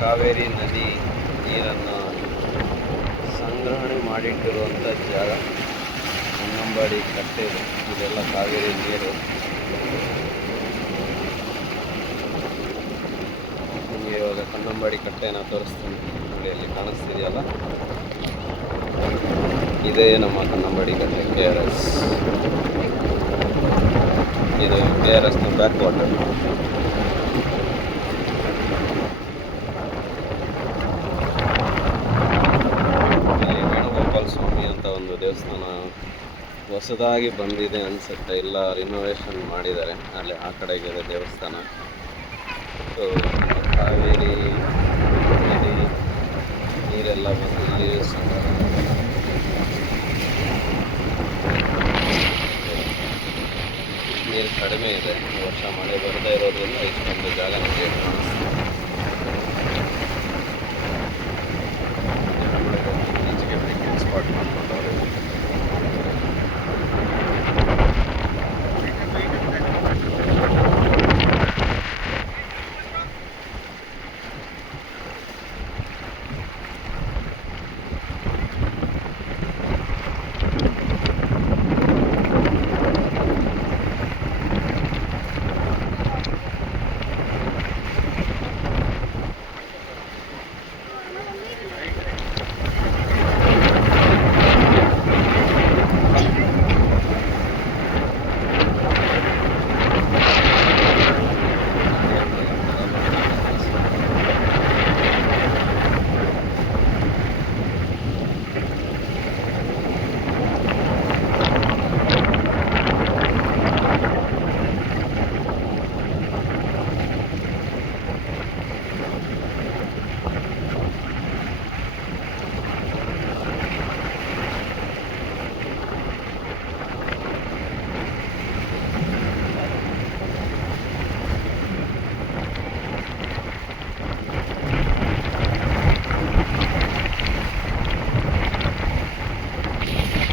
ಕಾವೇರಿ ನದಿ ನೀರನ್ನು ಸಂಗ್ರಹಣೆ ಮಾಡಿಟ್ಟಿರುವಂಥ ಜಾಗ ಕನ್ನಂಬಾಡಿ ಕಟ್ಟೆ ಇದೆ. ಇದೆಲ್ಲ ಕಾವೇರಿ ನೀರು. ನಿಮಗೆ ಇವಾಗ ಕನ್ನಂಬಾಡಿ ಕಟ್ಟೆನ ತೋರಿಸ್ತೀನಿ ನೋಡಿ, ಅಲ್ಲಿ ಕಾಣಿಸ್ತಿದೆಯಲ್ಲ, ಇದೇ ನಮ್ಮ ಕನ್ನಂಬಾಡಿ ಕಟ್ಟೆ KRS. ಇದು KRSನ ಬ್ಯಾಕ್ ವಾಟರ್. ಇಲ್ಲಿ ವೇಣುಗೋಪಾಲಸ್ವಾಮಿ ಅಂತ ಒಂದು ದೇವಸ್ಥಾನ ಹೊಸದಾಗಿ ಬಂದಿದೆ ಅನಿಸುತ್ತೆ, ಇಲ್ಲ ರಿನೋವೇಷನ್ ಮಾಡಿದ್ದಾರೆ. ಅಲ್ಲಿ ಆ ಕಡೆಗೆ ದೇವಸ್ಥಾನ. ಸೊ ಕಾವೇರಿ ನದಿ ನೀರೆಲ್ಲ ಬಂದು ಇಲ್ಲಿ ನೀರು ಕಡಿಮೆ ಇದೆ. ಈ ವರ್ಷ ಮಳೆ ಬರದೇ ಇರೋದ್ರಿಂದ ಇಷ್ಟೊಂದು ಜಾಗ ನಮಗೆ ಈಚೆಗೆ ಬ್ರೇಕಿಂಗ್ ಸ್ಪಾಟ್ ಮಾಡಿಕೊಂಡು